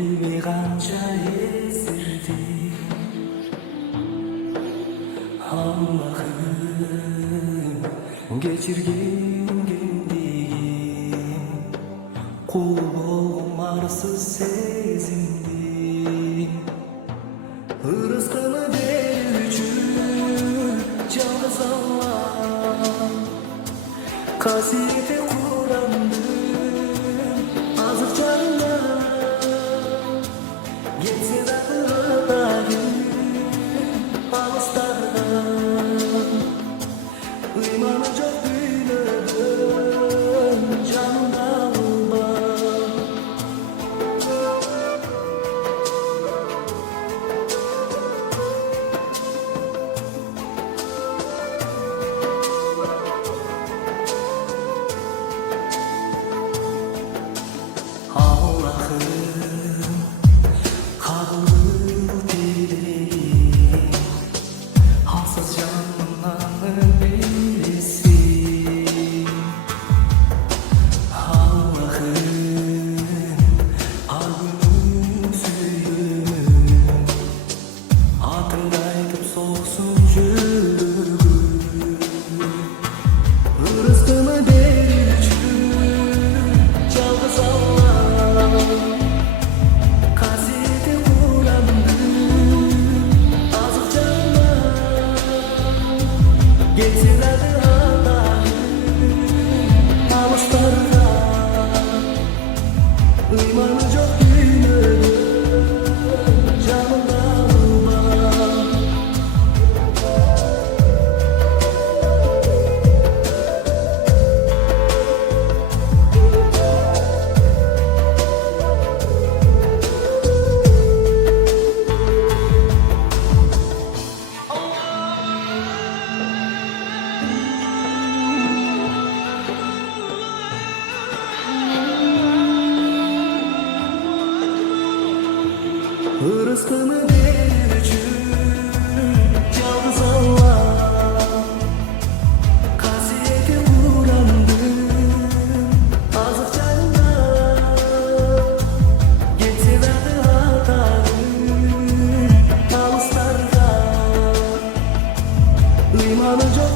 bilmey kança ezildi. Allah'ım geçirgin gendiğim, kul bolğum arsız sezimdim. Rızkını der üçün жалғыз Алла, қасиеті Құранның азық жанына. Кетсе дағы атағың алыстардан, иманы жоқ дүниедің жанында болма. Allah'ım kabul dileğim, halsız canımı bilirsin. Allah'ım albümüm suyumun, hatırlayıp soğusun yürgün. Rızkımı der üçün жалғыз Алла, қасиеті Құранның азық жанына. Кетсе дағы атағың алыстарға, иманы жоқ дүниедің жанында болма. Rızkını der üçün жалғыз Алла, қасиеті Құранның азық жанына. Кетсе дағы атағың алыстарға, иманы жоқ